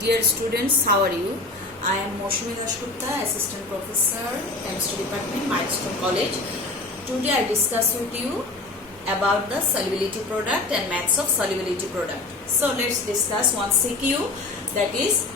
Dear students, how are you? I am Moshmi Dasgupta, Assistant Professor, Chemistry Department, Milestone College. Today I discuss with you about the solubility product and maths of solubility product. So let's discuss one CQ, that is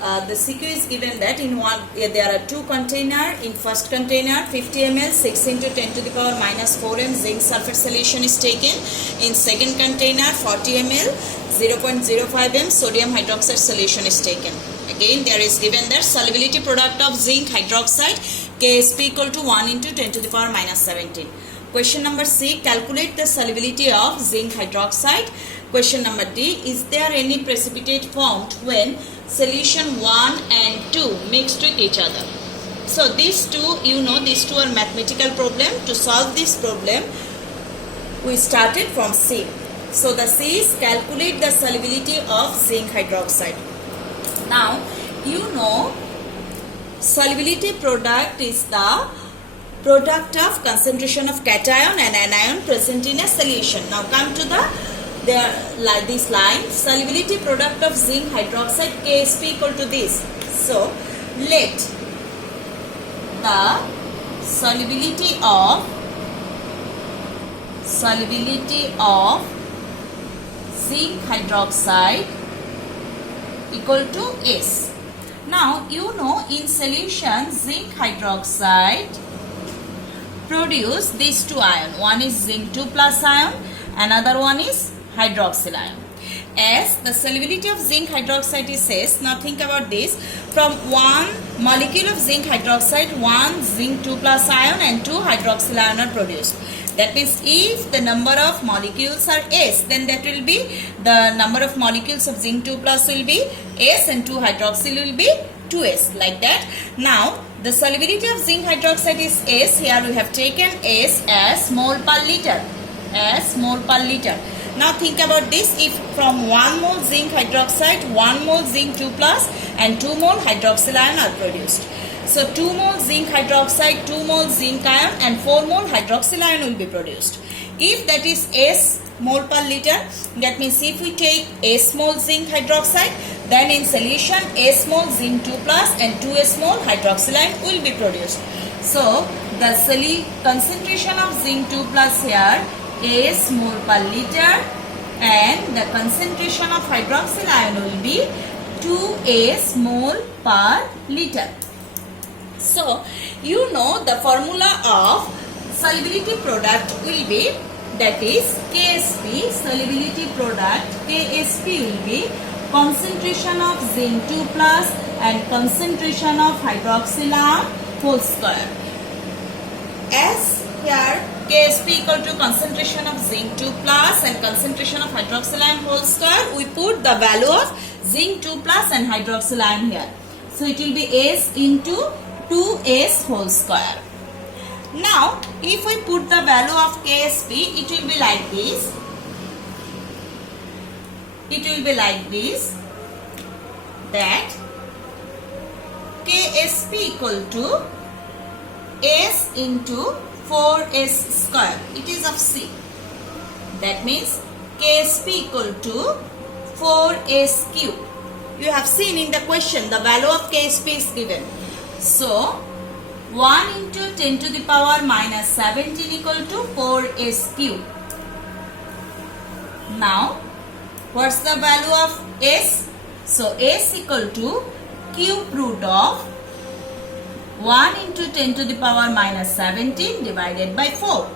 the CQ is given that in one there are two container. In first container 50 ml 6 into 10 to the power minus 4 m zinc sulfate solution is taken. In second container 40 ml 0.05 m sodium hydroxide solution is taken. Again there is given that solubility product of zinc hydroxide Ksp equal to 1 into 10 to the power minus 17. Question number C, calculate the solubility of zinc hydroxide. Question number D, is there any precipitate formed when solution 1 and 2 mixed with each other? So these two, these two are mathematical problem. To solve this problem, we started from C. So the C is calculate the solubility of zinc hydroxide. Now, solubility product is the product of concentration of cation and anion present in a solution. Now come to this line, solubility product of zinc hydroxide Ksp equal to this. So let the solubility of zinc hydroxide equal to S. Now in solution zinc hydroxide produce these two ion. One is zinc 2 plus ion, another one is hydroxyl ion. As the solubility of zinc hydroxide is S, now think about this. From one molecule of zinc hydroxide, one zinc 2 plus ion and two hydroxyl ion are produced. That means if the number of molecules are S, then that will be the number of molecules of zinc 2 plus will be S and 2 hydroxyl will be 2S, like that. Now the solubility of zinc hydroxide is S. Here we have taken S as mole per liter. Now think about this. If from 1 mole zinc hydroxide, 1 mole zinc 2 plus and 2 mole hydroxyl ion are produced. So 2 mole zinc hydroxide, 2 mole zinc ion and 4 mole hydroxyl ion will be produced. If that is S mole per liter, that means if we take S mole zinc hydroxide, then in solution S mole zinc 2 plus and 2S mole hydroxyl ion will be produced. So the concentration of zinc 2 plus here S mole per liter and the concentration of hydroxyl ion will be 2S mole per liter. So the formula of solubility product will be, that is Ksp, solubility product Ksp will be concentration of zinc 2 plus and concentration of hydroxyl ion whole square. As here Ksp equal to concentration of zinc 2 plus and concentration of hydroxyl ion whole square, we put the value of zinc 2 plus and hydroxyl ion here. So it will be S into 2S whole square. Now if we put the value of Ksp, it will be like this. That Ksp equal to S into 4S square. It is of C. That means Ksp equal to 4S cube. You have seen in the question the value of Ksp is given. So 1 into 10 to the power minus 17 equal to 4S cube. Now what's the value of S? So S equal to cube root of 1 into 10 to the power minus 17 divided by 4.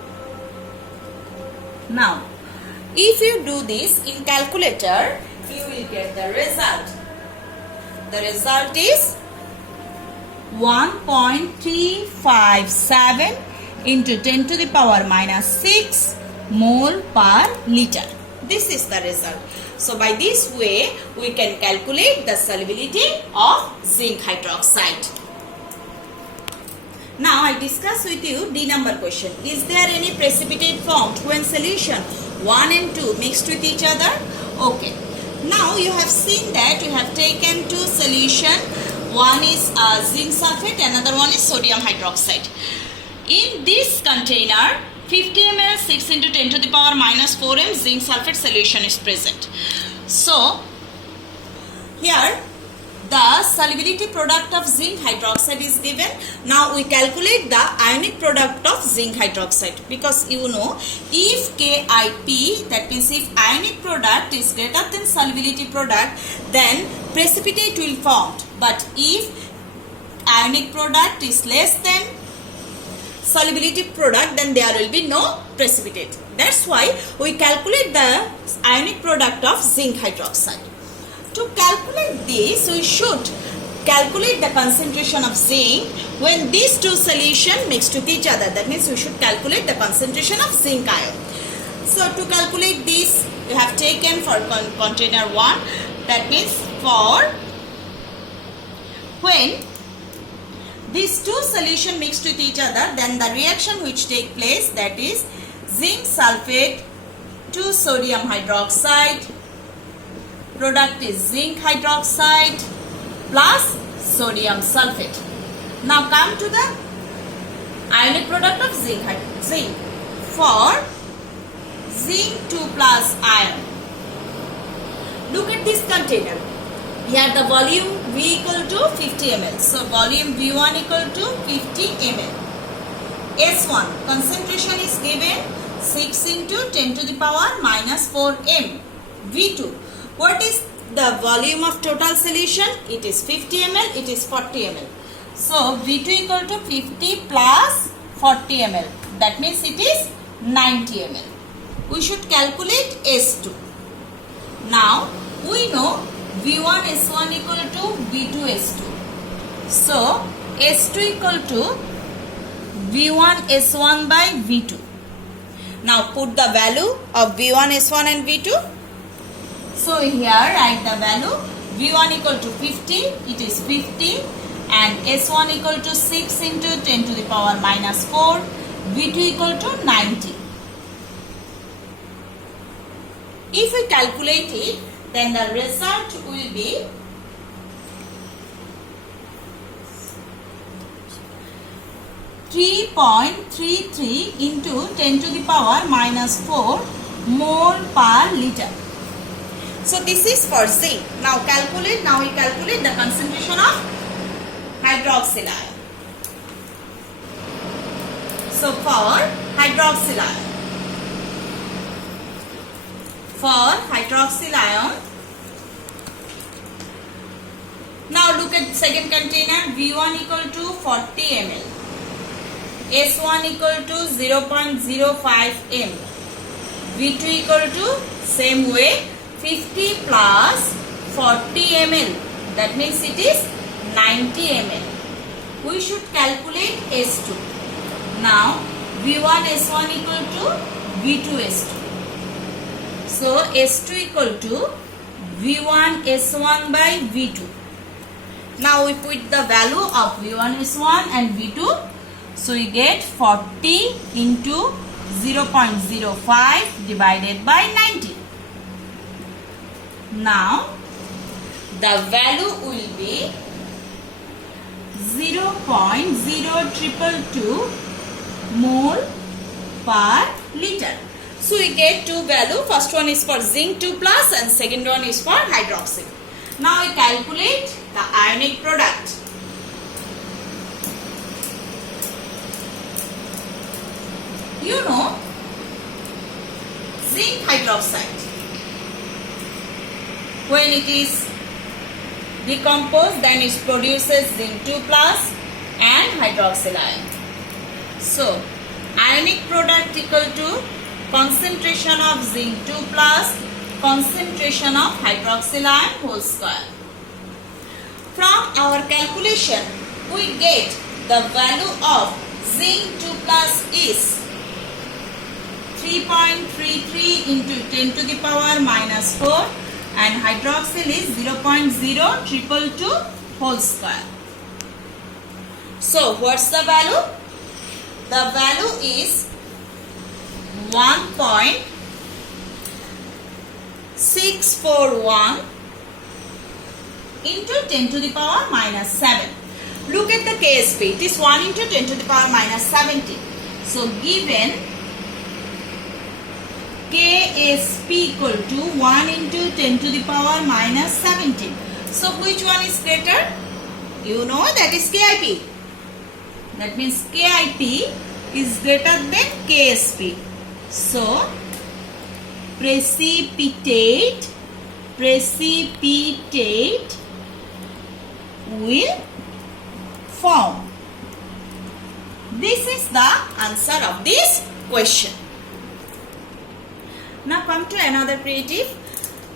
Now if you do this in calculator, you will get the result. The result is 1.357 into 10 to the power minus 6 mole per liter. This is the result. So by this way, we can calculate the solubility of zinc hydroxide. Now I discuss with you D number question. Is there any precipitate formed when solution 1 and 2 mixed with each other? Okay. Now you have seen that you have taken two solution. One is zinc sulfate, another one is sodium hydroxide. In this container, 50 ml 6 into 10 to the power minus 4 m zinc sulfate solution is present. So here solubility product of zinc hydroxide is given. Now we calculate the ionic product of zinc hydroxide, because you know if KIP, that means if ionic product is greater than solubility product, then precipitate will form. But if ionic product is less than solubility product, then there will be no precipitate. That's why we calculate the ionic product of zinc hydroxide. To calculate this, we should calculate the concentration of zinc when these two solutions mixed with each other. That means we should calculate the concentration of zinc ion. So to calculate this, we have taken for container 1. That means for when these two solutions mixed with each other, then the reaction which take place, that is zinc sulfate to sodium hydroxide, product is zinc hydroxide plus sodium sulfate. Now come to the ionic product of zinc. For zinc 2 plus ion, look at this container. Here the volume V equal to 50 ml. So volume V1 equal to 50 ml. S1 concentration is given 6 into 10 to the power minus 4 m. V2, what is the volume of total solution? It is 50 ml, it is 40 ml. So V2 equal to 50 plus 40 ml. That means it is 90 ml. We should calculate S2. Now we know V1 S1 equal to V2 S2. So S2 equal to V1 S1 by V2. Now put the value of V1 S1 and V2. So here write the value. V1 equal to 50, it is 50, and S1 equal to 6 into 10 to the power minus 4, V2 equal to 90. If we calculate it, then the result will be 3.33 into 10 to the power minus 4 mole per liter. So this is for zinc. Now we calculate the concentration of hydroxyl ion. So for hydroxyl ion, now look at second container. V1 equal to 40 ml, S1 equal to 0.05 m, V2 equal to same way 50 plus 40 ml, that means it is 90 ml. We should calculate S2. Now V1 S1 equal to V2 S2. So S2 equal to V1 S1 by V2. Now we put the value of V1 S1 and V2. So we get 40 into 0.05 divided by 90. Now the value will be 0.0222 mole per liter. So we get two values. First one is for zinc 2 plus and second one is for hydroxyl. Now we calculate the ionic product. You know zinc hydroxide, when it is decomposed, then it produces zinc 2 plus and hydroxyl ion. So ionic product equal to concentration of zinc 2 plus concentration of hydroxyl ion whole square. From our calculation, we get the value of zinc 2 plus is 3.33 into 10 to the power minus 4 and hydroxyl is 0.0222 whole square. So what's the value? The value is 1.641 into 10 to the power minus 7. Look at the KSP. It is 1 into 10 to the power minus 70. So given KSP equal to 1 into 10 to the power minus 17. So which one is greater? You know that is KIP. That means KIP is greater than KSP. So, precipitate will form. This is the answer of this question. Now come to another creative.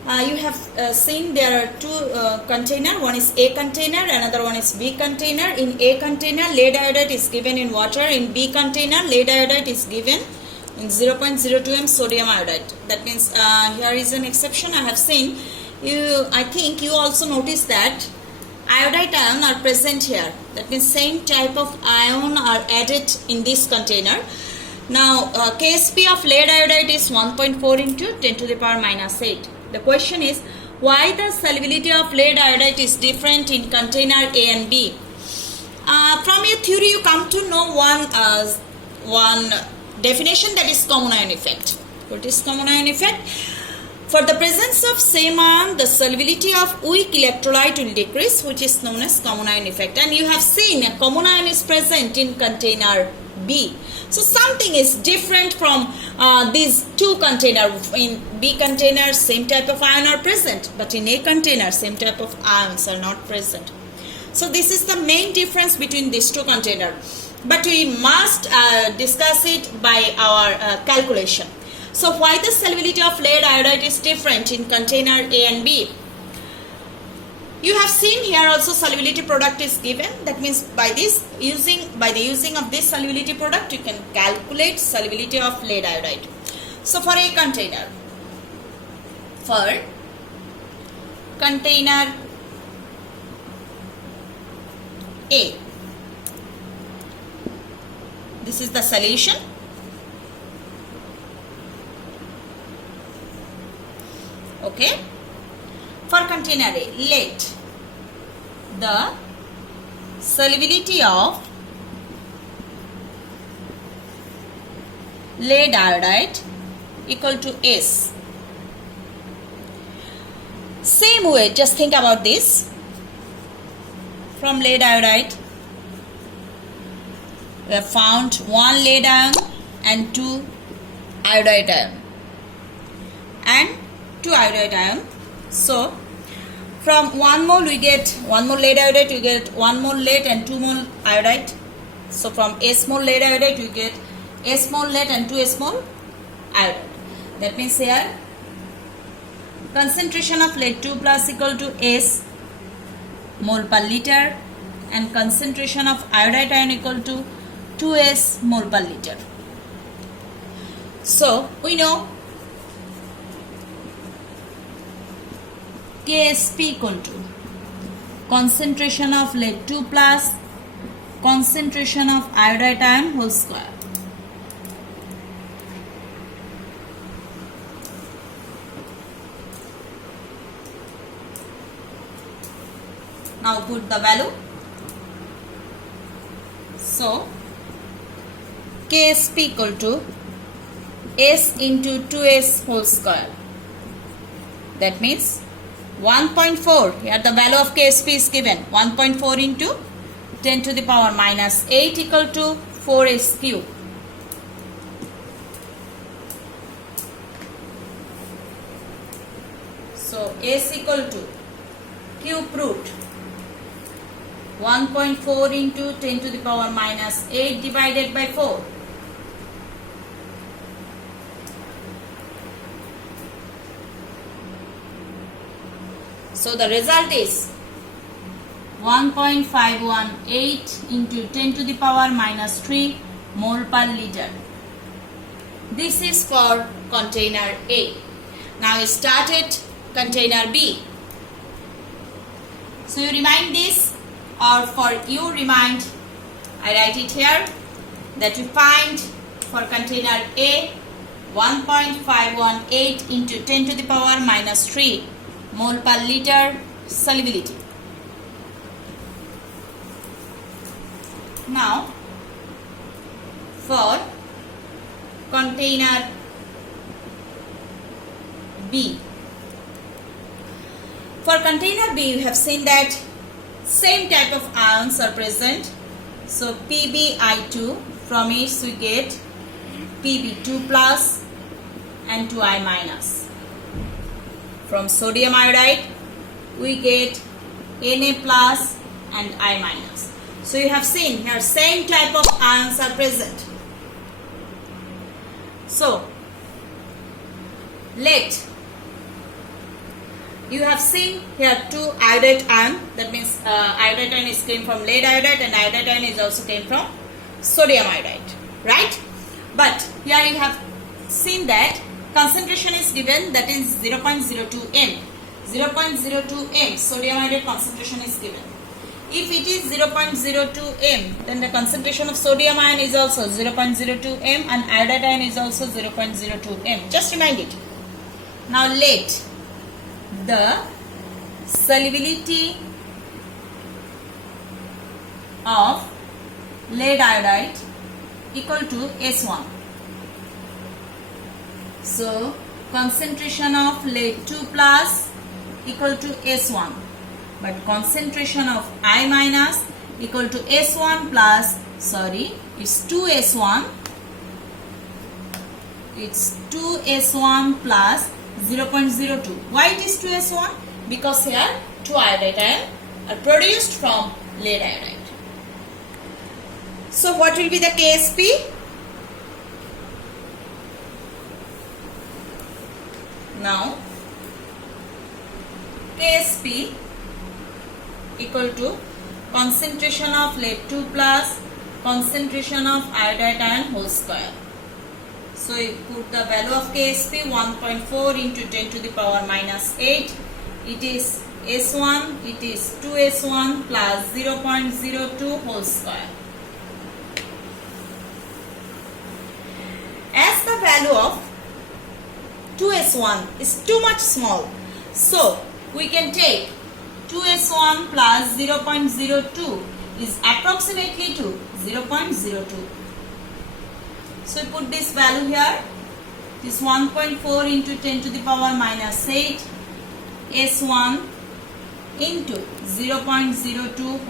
You have seen there are two container. One is A container, another one is B container. In A container, lead iodide is given in water. In B container, lead iodide is given in 0.02 m sodium iodide. That means here is an exception I have seen. I think you also notice that iodide ion are present here. That means same type of ion are added in this container. Now KSP of lead iodide is 1.4 into 10 to the power minus 8. The question is why the solubility of lead iodide is different in container A and B. From your theory you come to know one definition, that is common ion effect. What is common ion effect? For the presence of same ion, the solubility of weak electrolyte will decrease, which is known as common ion effect. And you have seen a common ion is present in container B. So something is different from these two containers. In B container, same type of ion are present, but in A container, same type of ions are not present. So this is the main difference between these two containers. But we must discuss it by our calculation. So why the solubility of lead iodide is different in container A and B? You have seen here also solubility product is given. That means by the using of this solubility product you can calculate solubility of lead iodide. So for a container, A, this is the solution. Okay. For container A, let the solubility of lead iodide equal to S. Same way, just think about this. From lead iodide, we have found one lead ion and two iodide ion and two iodide ion. So from 1 mole we get 1 mole lead iodide, we get 1 mole lead and 2 mole iodide. So from S mole lead iodide we get S mole lead and 2 S mole iodide. That means here concentration of lead 2 plus equal to S mole per liter and concentration of iodide ion equal to 2S mole per liter. So we know KSP equal to concentration of lead 2 plus concentration of iodide ion whole square. Now put the value. So KSP equal to S into 2S whole square. That means 1.4, here the value of KSP is given, 1.4 into 10 to the power minus 8 equal to 4S cube. So S equal to cube root 1.4 into 10 to the power minus 8 divided by 4. So the result is 1.518 into 10 to the power minus 3 mole per liter. This is for container A. Now we started container B. So you remind this, or for you remind, I write it here, that we find for container A 1.518 into 10 to the power minus 3 mole per liter solubility. Now for container B. For container B, you have seen that same type of ions are present. So PbI2, from it we get Pb2 plus and 2I minus. From sodium iodide we get Na plus and I minus. So you have seen here same type of ions are present. So let you have seen here two iodide ion, that means iodide ion is came from lead iodide and iodide ion is also came from sodium iodide, right? But here you have seen that concentration is given, that is 0.02 m. 0.02 m sodium iodide concentration is given. If it is 0.02 m, then the concentration of sodium ion is also 0.02 m and iodide ion is also 0.02 m. Just remind it. Now let the solubility of lead iodide equal to S1. So concentration of lead 2 plus equal to S1, but concentration of I minus equal to S1 plus, sorry, it's 2S1, it's 2S1 plus 0.02. Why it is 2S1? Because here 2 iodide ion are produced from lead iodide. So what will be the KSP? Now KSP equal to concentration of lead 2 plus concentration of iodide ion whole square. So you put the value of KSP 1.4 into 10 to the power minus 8. It is S1, it is 2S1 plus 0.02 whole square. As the value of 2S1 is too much small, so we can take 2S1 plus 0.02 is approximately to 0.02. So we put this value here. It is 1.4 into 10 to the power minus 8 S1 into 0.02